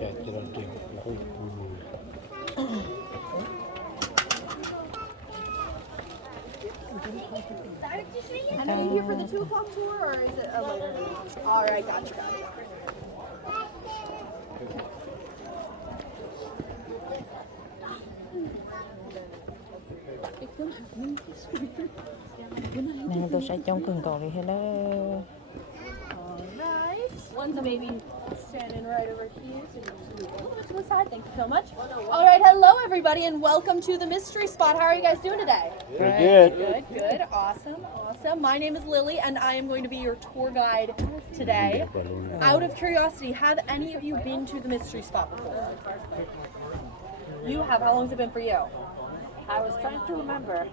And are you here for the 2 o'clock tour, or is it a later? All right, gotcha. Nè tôi sẽ trong cần cỏ đi hello. Alright. One's maybe standing right over here, so you can move a little bit to the side. Thank you so much. Alright, hello everybody and welcome to the mystery spot. How are you guys doing today? Pretty good. Good. Awesome. My name is Lily and I am going to be your tour guide today. Out of curiosity, have any of you been to the mystery spot before? You have. How long has it been for you? I was trying to remember.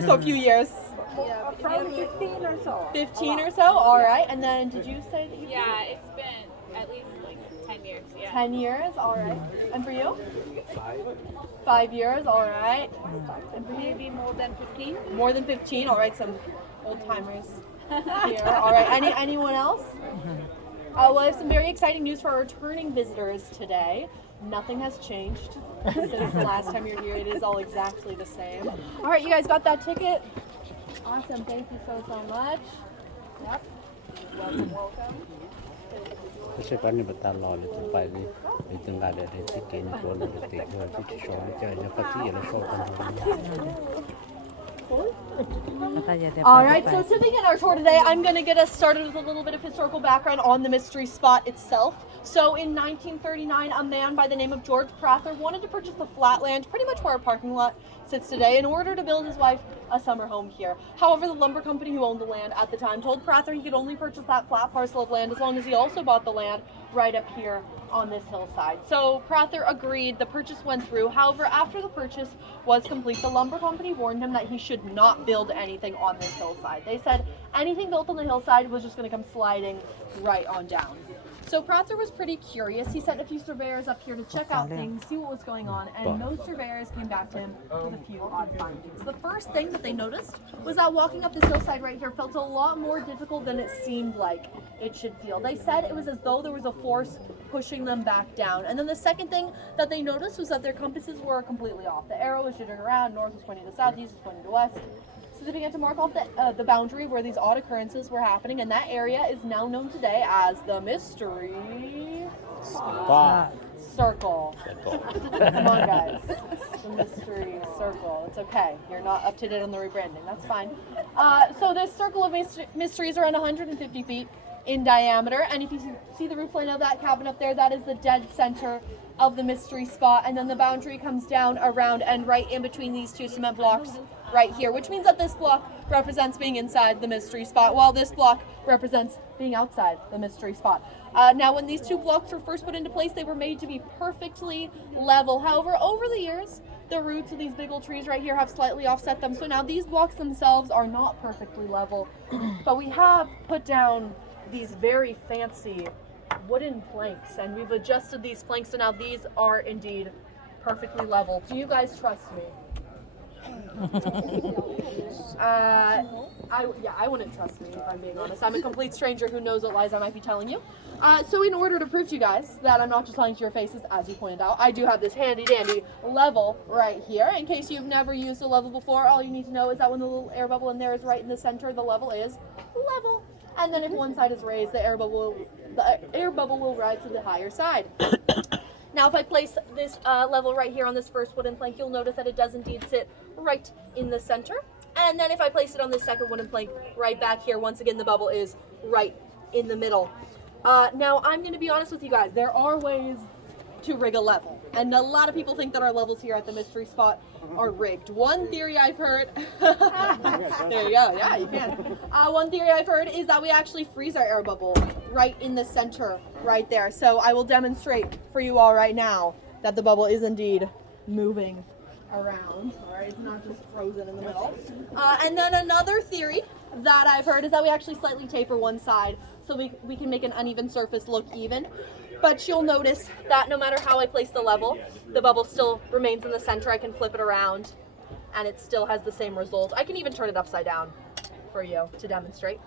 So a few years. Yeah, probably 15 or so. 15 or so? Alright. And then did you say that you Yeah, it's been at least like 10 years. Yeah. 10 years? Alright. And for you? 5 years? Alright. And for you? Maybe more than 15. More than 15? Alright, some old timers here. Alright. Anyone else? Well, I have some very exciting news for our returning visitors today. Nothing has changed since the last time you're here. It is all exactly the same. All right, you guys got that ticket? Awesome. Thank you so much. Yep. Welcome. Kasi paano ba talo nito pa ni itong gala de ticket ko na de ko ci show ni ja pati la show kan. All right, so to begin our tour today, I'm going to get us started with a little bit of historical background on the mystery spot itself. So in 1939, a man by the name of George Prather wanted to purchase the flat land, pretty much where our parking lot sits today, in order to build his wife a summer home here. However, the lumber company who owned the land at the time told Prather he could only purchase that flat parcel of land as long as he also bought the land right up here on this hillside. So Prather agreed, the purchase went through. However, after the purchase was complete, the lumber company warned him that he should not build anything on this hillside. They said anything built on the hillside was just going to come sliding right on down. So Prather was pretty curious. He sent a few surveyors up here to check out things, see what was going on, and those surveyors came back to him with a few odd findings. The first thing that they noticed was that walking up this hillside right here felt a lot more difficult than it seemed like it should feel. They said it was as though there was a force pushing them back down. And then the second thing that they noticed was that their compasses were completely off. The arrow was jittering around, north was pointing to south, east was pointing to west. So they began to mark off the boundary where these odd occurrences were happening, and that area is now known today as the Mystery Circle. Come on, guys. The Mystery Circle. It's okay. You're not up to date on the rebranding. That's fine. So this circle of mysteries around 150 feet in diameter, and if you see the roof line of that cabin up there, that is the dead center of the mystery spot, and then the boundary comes down around and right in between these two cement blocks right here, which means that this block represents being inside the mystery spot, while this block represents being outside the mystery spot. Now, when these two blocks were first put into place, they were made to be perfectly level. However, over the years, the roots of these big old trees right here have slightly offset them, so now these blocks themselves are not perfectly level, but we have put down these very fancy wooden planks, and we've adjusted these planks, so now these are indeed perfectly level. Do you guys trust me? I wouldn't trust me, if I'm being honest. I'm a complete stranger who knows what lies I might be telling you. So in order to prove to you guys that I'm not just lying to your faces, as you pointed out, I do have this handy dandy level right here. In case you've never used a level before, all you need to know is that when the little air bubble in there is right in the center, the level is level. And then if one side is raised, the air bubble will rise to the higher side. Now, if I place this level right here on this first wooden plank, you'll notice that it does indeed sit right in the center. And then if I place it on this second wooden plank right back here, once again, the bubble is right in the middle. Now, I'm going to be honest with you guys. There are ways to rig a level. And a lot of people think that our levels here at the mystery spot are rigged. One theory I've heard, there you go, yeah, you can. One theory I've heard is that we actually freeze our air bubble right in the center right there. So I will demonstrate for you all right now that the bubble is indeed moving around. All right, it's not just frozen in the middle. And then another theory that I've heard is that we actually slightly taper one side so we can make an uneven surface look even. But you'll notice that no matter how I place the level, the bubble still remains in the center. I can flip it around and it still has the same result. I can even turn it upside down for you to demonstrate.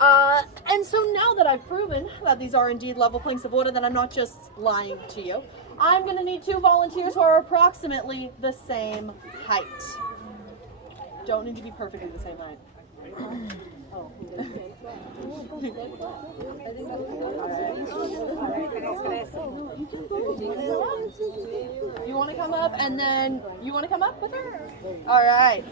And so now that I've proven that these are indeed level planks of wood and that I'm not just lying to you, I'm going to need 2 volunteers who are approximately the same height. Don't need to be perfectly the same height. You want to come up and then you want to come up with her? All right.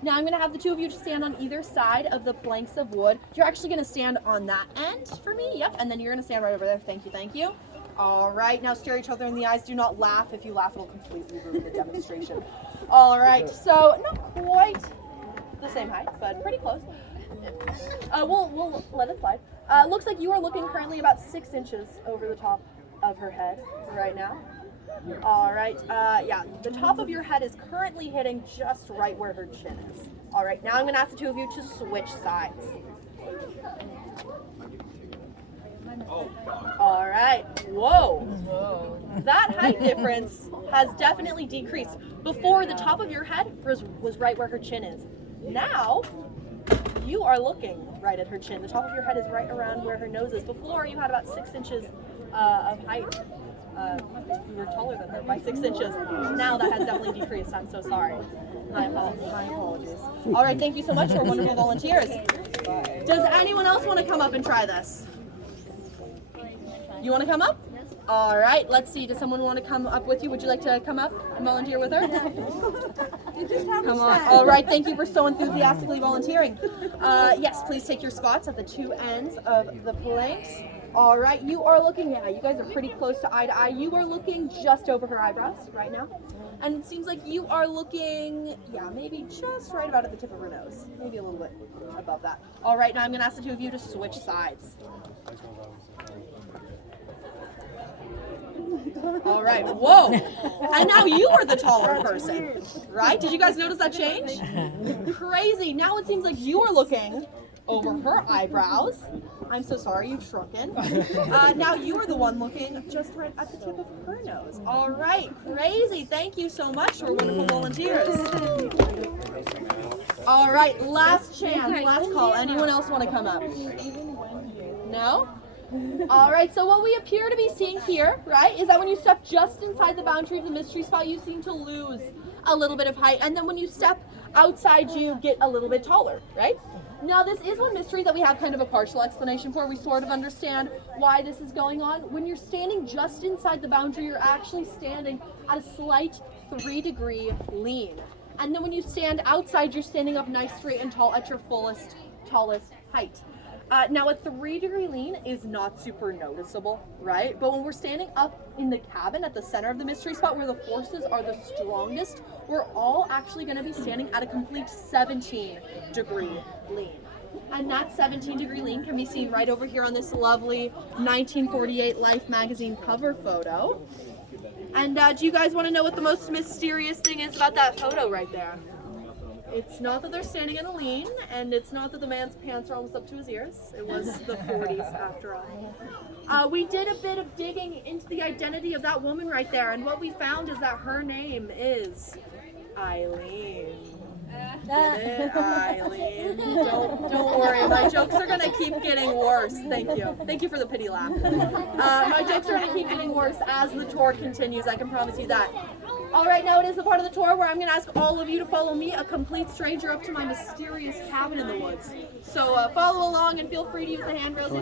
Now I'm going to have the 2 of you stand on either side of the planks of wood. You're actually going to stand on that end for me. Yep. And then you're going to stand right over there. Thank you. Thank you. All right. Now stare each other in the eyes. Do not laugh. If you laugh, it'll completely ruin the demonstration. All right. So not quite the same height, but pretty close. We'll let it slide. Looks like you are looking currently about 6 inches over the top of her head right now. All right, yeah, the top of your head is currently hitting just right where her chin is. All right, now I'm gonna ask the 2 of you to switch sides. All right, whoa. That height difference has definitely decreased. Before, the top of your head was right where her chin is. Now, you are looking right at her chin. The top of your head is right around where her nose is. Before, you had about 6 inches of height. You were taller than her by 6 inches. Now that has definitely decreased. I'm so sorry. My apologies. All right, thank you so much for wonderful volunteers. Does anyone else want to come up and try this? You want to come up? All right, let's see. Does someone want to come up with you? Would you like to come up and volunteer with her? Come on. All right, thank you for so enthusiastically volunteering. Yes, please take your spots at the 2 ends of the planks. All right, you are looking, yeah, you guys are pretty close to eye to eye. You are looking just over her eyebrows right now. And it seems like you are looking, yeah, maybe just right about at the tip of her nose. Maybe a little bit above that. All right, now I'm going to ask the 2 of you to switch sides. All right, whoa. And now you are the taller person, right? Did you guys notice that change? Crazy. Now it seems like you are looking over her eyebrows. I'm so sorry, you've shrunken. Now you are the one looking just right at the tip of her nose. All right, crazy. Thank you so much for wonderful volunteers. All right, last chance, last call. Anyone else want to come up? No? All right, so what we appear to be seeing here, right, is that when you step just inside the boundary of the mystery spot, you seem to lose a little bit of height. And then when you step outside, you get a little bit taller, right? Now, this is one mystery that we have kind of a partial explanation for. We sort of understand why this is going on. When you're standing just inside the boundary, you're actually standing at a slight 3-degree lean. And then when you stand outside, you're standing up nice, straight, and tall at your fullest, tallest height. Now, a 3-degree lean is not super noticeable, right? But when we're standing up in the cabin at the center of the mystery spot where the forces are the strongest, we're all actually going to be standing at a complete 17-degree lean. And that 17-degree lean can be seen right over here on this lovely 1948 Life magazine cover photo. And do you guys want to know what the most mysterious thing is about that photo right there? It's not that they're standing in a lean, and it's not that the man's pants are almost up to his ears. It was the 40s after all. We did a bit of digging into the identity of that woman right there, and what we found is that her name is Eileen. Get it, Eileen? Don't worry, my jokes are gonna keep getting worse. Thank you. Thank you for the pity laugh. My jokes are gonna keep getting worse as the tour continues, I can promise you that. All right, now it is the part of the tour where I'm going to ask all of you to follow me, a complete stranger, up to my mysterious cabin in the woods. So follow along and feel free to use the handrails.